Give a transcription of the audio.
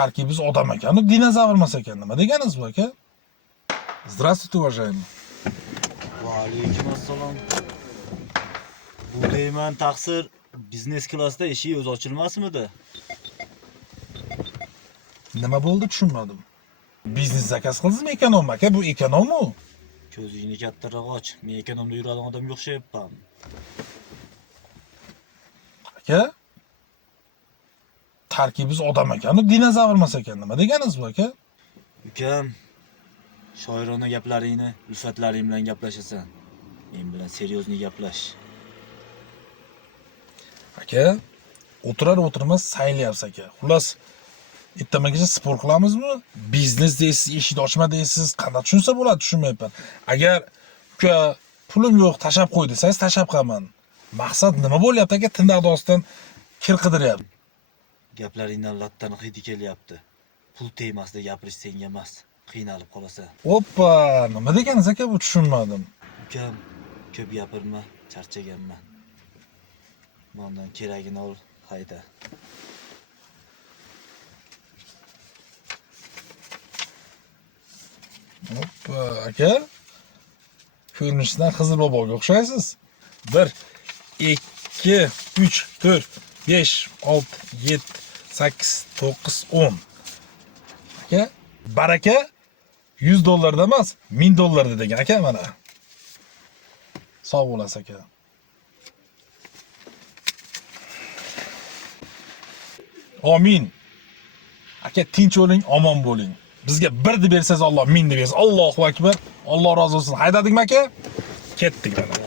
tarkibimiz odam ekan, dinozavr emas ekan. Nima deganingiz bu aka? Здравствуйте, уважаемый. Va alaykum assalom. Bu deyman taqsir biznes klassda eshik o'zi ochilmasmidi? Nima bo'ldi tushunmadim. Biznes zakaz qildingizmi ekonom aka? Bu ekonommi? Ko'zingni kattaroq och. Men ekonomda yuradigan odamga o'xshayapman. Aka? Tarkibimiz odam ekan, dinozavr emas ekan. Nima deganingiz bu aka? Ukam, shoirona gaplaringni ulfatlaring bilan gaplashasan. Men bilan seryozni gaplash. Aka, o'tirmas saylayapsiz aka. Xullas, ertamagacha sport qilamizmi? Biznes deysiz, eshik ochma deysiz, qanday tushunsa bo'ladi, tushunmayapman. Agar uka pulim yo'q, tashab qo'y desangiz, tashab qo'yaman. Maqsad nima bo'lyapti aka? Tindaqda ostidan kir qidiryapti. Gaplaringdan lattan hidi kelyapti. Pul tegmasida gapirish senga emas, qiynalib qolasan. Oppa, nima deganingiz aka, bu tushunmadim. Ukam, ko'p gapirma, charchaganman. Mendan keragini ol, hayda. Oppa, aka. Ko'rinishdan Xizr boboga o'xshaysiz. 1 2 3 4 5 6 7 8 9 10. Aka, baraka $100 emas, $1000 degan aka mana. Sog' bo'lasiz aka. Amin. Aka tinch bo'ling, omon bo'ling. Bizga 1 deb bersangiz Alloh 1000 deb bersin. Allohu akbar. Alloh rozi bo'lsin. Haydadingmi aka? Ketdik mana.